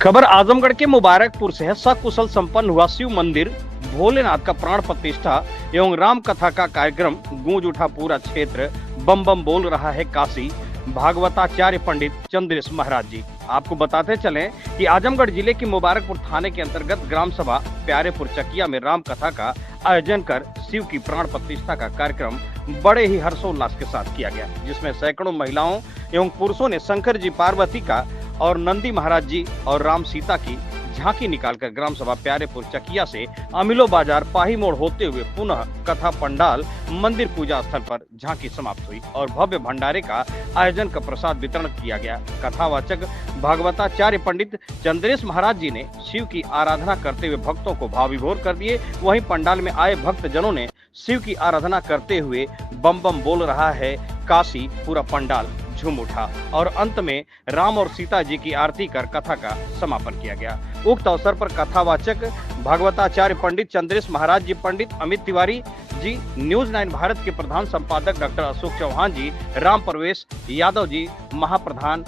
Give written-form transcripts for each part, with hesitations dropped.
खबर आजमगढ़ के मुबारकपुर से है। सकुशल संपन्न हुआ शिव मंदिर, भोलेनाथ का प्राण प्रतिष्ठा एवं राम कथा का कार्यक्रम। गूंज उठा पूरा क्षेत्र, बम बम बोल रहा है काशी। भागवताचार्य पंडित चंद्रेश महाराज जी। आपको बताते चलें कि आजमगढ़ जिले के मुबारकपुर थाने के अंतर्गत ग्राम सभा प्यारेपुर चकिया में राम कथा का आयोजन कर शिव की प्राण प्रतिष्ठा का कार्यक्रम बड़े ही हर्षोल्लास के साथ किया गया, जिसमें सैकड़ों महिलाओं एवं पुरुषों ने शंकर जी पार्वती का और नंदी महाराज जी और राम सीता की झांकी निकालकर ग्राम सभा प्यारेपुर चकिया से अमिलो बाजार पाही मोड़ होते हुए पुनः कथा पंडाल मंदिर पूजा स्थल पर झांकी समाप्त हुई और भव्य भंडारे का आयोजन का प्रसाद वितरण किया गया। कथावाचक भागवताचार्य पंडित चंद्रेश महाराज जी ने शिव की आराधना करते हुए भक्तों को भाव विभोर कर दिए। वहीं पंडाल में आए भक्त जनों ने शिव की आराधना करते हुए बम बम बोल रहा है काशी, पूरा पंडाल झूम उठा और अंत में राम और सीता जी की आरती कर कथा का समापन किया गया। उक्त अवसर पर कथावाचक भागवताचार्य पंडित चंद्रेश महाराज जी, पंडित अमित तिवारी जी, न्यूज 9 भारत के प्रधान संपादक डॉक्टर अशोक चौहान जी, राम प्रवेश यादव जी, महाप्रधान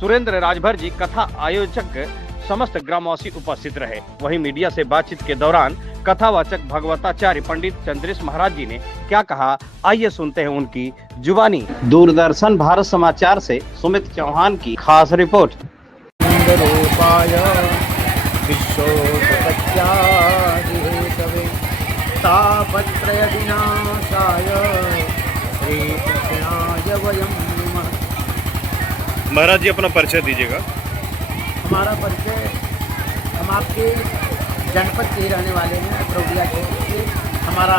सुरेंद्र राजभर जी, कथा आयोजक समस्त ग्रामवासी उपस्थित रहे। वहीं मीडिया से बातचीत के दौरान कथावाचक भगवताचार्य पंडित चंद्रेश महाराज जी ने क्या कहा, आइए सुनते हैं उनकी जुबानी। दूरदर्शन भारत समाचार से सुमित चौहान की खास रिपोर्ट। महाराज जी अपना परिचय दीजिएगा। हमारा परिचय, हम आपके जनपद के रहने वाले हैं, अतरौलिया क्षेत्र से। हमारा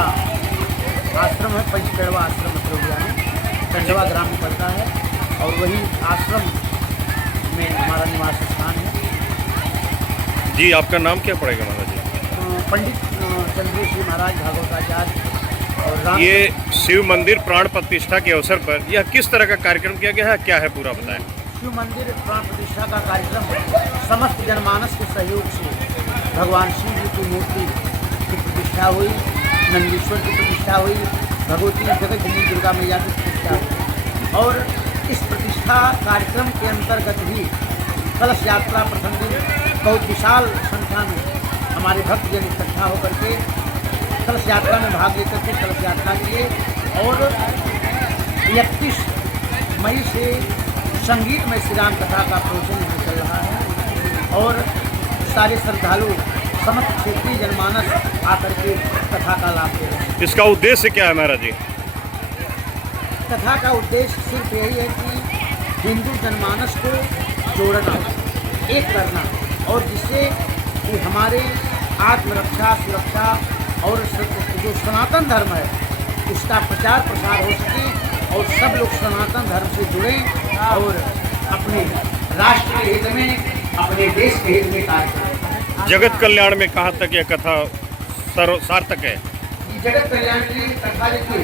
आश्रम है पंचपेड़वा आश्रम अतरौलिया में, टंडवा ग्राम में पड़ता है और वही आश्रम में हमारा निवास स्थान है। जी, आपका नाम क्या पड़ेगा महाराज जी? पंडित चंद्रेश जी महाराज भागवताचार्य और राम। ये शिव मंदिर प्राण प्रतिष्ठा के अवसर पर यह किस तरह का कार्यक्रम किया गया है, क्या है पूरा बताएं। शिव मंदिर प्राण प्रतिष्ठा का कार्यक्रम समस्त जनमानस के सहयोग से भगवान शिव जी की मूर्ति की प्रतिष्ठा हुई, नंदीश्वर की प्रतिष्ठा हुई, भगवती जगत जननी दुर्गा मैया की प्रतिष्ठा हुई और इस प्रतिष्ठा कार्यक्रम के अंतर्गत ही कलश यात्रा प्रथम दिन बहुत विशाल संख्या में हमारे भक्तजन इकट्ठा होकर के कलश यात्रा में भाग लेकर के कलश यात्रा किए और 31 मई से संगीत में श्री राम कथा का प्रवचन चल रहा है और सारे श्रद्धालु समस्त क्षेत्रीय जनमानस आकर के कथा का लाभ ले रहे हैं। इसका उद्देश्य क्या है महाराज जी? कथा का उद्देश्य सिर्फ यही है कि हिंदू जनमानस को जोड़ना, एक करना और जिससे कि हमारे आत्मरक्षा, सुरक्षा और जो सनातन धर्म है उसका प्रचार प्रसार हो सके और सब लोग सनातन धर्म से जुड़ें और अपने राष्ट्र के हित में, अपने देश के हित में कार्य करें। जगत कल्याण में कहाँ तक यह कथा सार्थक है? जगत कल्याण की कथा देखिए,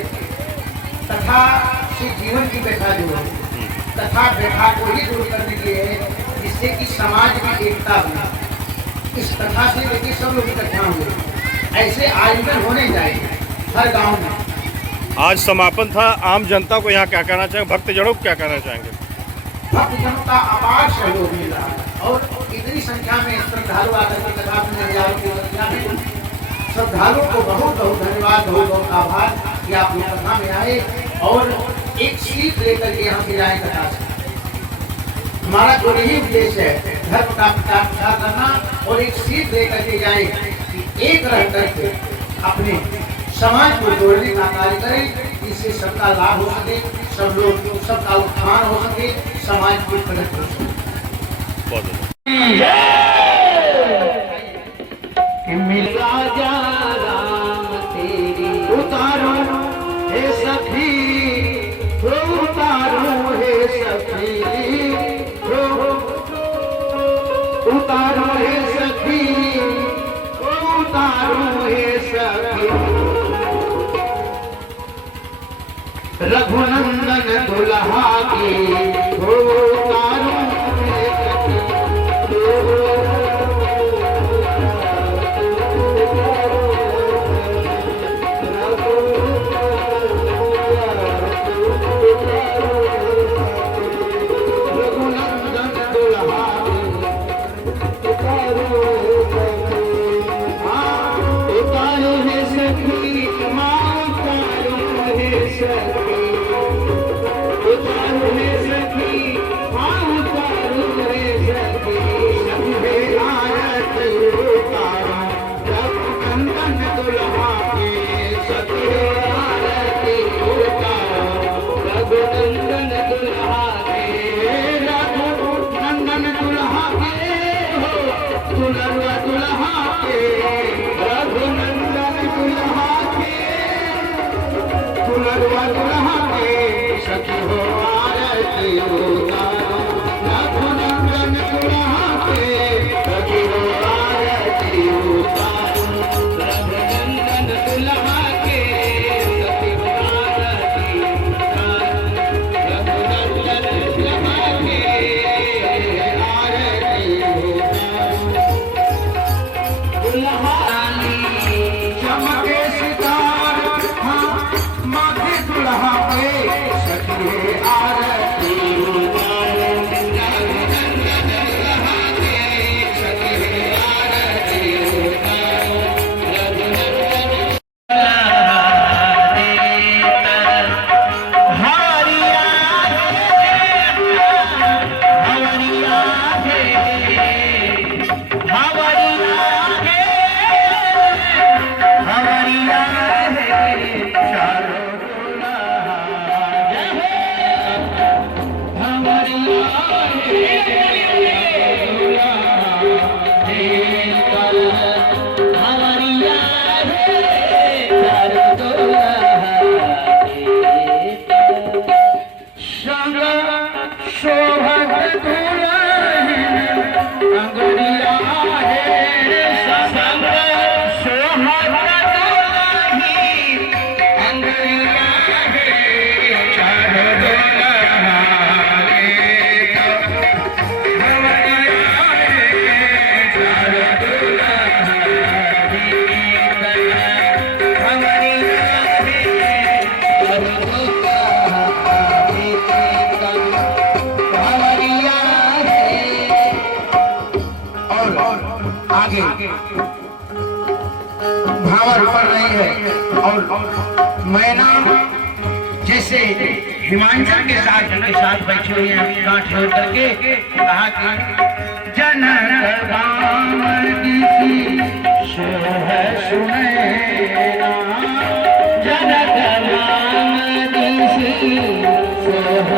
कथा से जीवन की व्यथा जो है, कथा व्यथा को ही दूर करने की है जिससे कि समाज में एकता हो। इस कथा से देखिए सब लोग इकट्ठा होंगे, ऐसे आयोजन होने चाहिए हर गांव में। आज समापन था, आम जनता को यहाँ क्या कहना चाहेंगे, भक्तजनों को क्या कहना चाहेंगे? भक्तजनों का अपार सहयोग मिल रहा है और इतनी संख्या में श्रद्धालु आकर के कथा सुनने, हजारों की संख्या में श्रद्धालुओं को बहुत बहुत धन्यवाद, बहुत बहुत आभार कि आप लोग कथा में आए और एक सीख लेकर के यहाँ से जाए कथा से। हमारा जो यही उद्देश्य है, धर्म का प्रचार प्रसार करना और एक सीख लेकर के जाए कि एक रह करके अपने समाज को जोड़ने का कार्य करें, इससे सबका लाभ हो सके, सब लोग सबका उत्थान हो सके, समाज की प्रगति हो सके। राजा राम तेरी उतारो हे सखी, उतारो हे सखी, उतारो हे सखी, उतारो हे सखी। रघुनंदन दुल्हा की उतारो हे सखी। रघुनंदन दुल्हा दुल्हा के सखी हो आरती उतारो रघुनंदन दुल्हा के सखी हो आरती उतारो रघुनंदन दुल्हा के सखी हो आरती उतारो रघुनंदन दुल्हा के आरती उतारो दुल्हा चमके सितार हाँ माथे दुल्हा पे सखी है आरती उतारो रघुनंदन दुल्हा के सखी है आरती उतारो रघुनंदन हरिया हवरिया हवरिया चारो संग शोभत दुल्हन अंगड़िया है संग शोभत दुल्हन अंगड़िया है चारो दुल्हा रे हवरिया है चारो दुल्हा रे हवरिया है चारो दुल्हा और आगे भावर पड़ रही है और मैना जैसे हिमांचल के साथ बैठी हुई है कांट छोड़ करके कहा कि जनक बामनी सोह सुनैना जनक बामनी सोह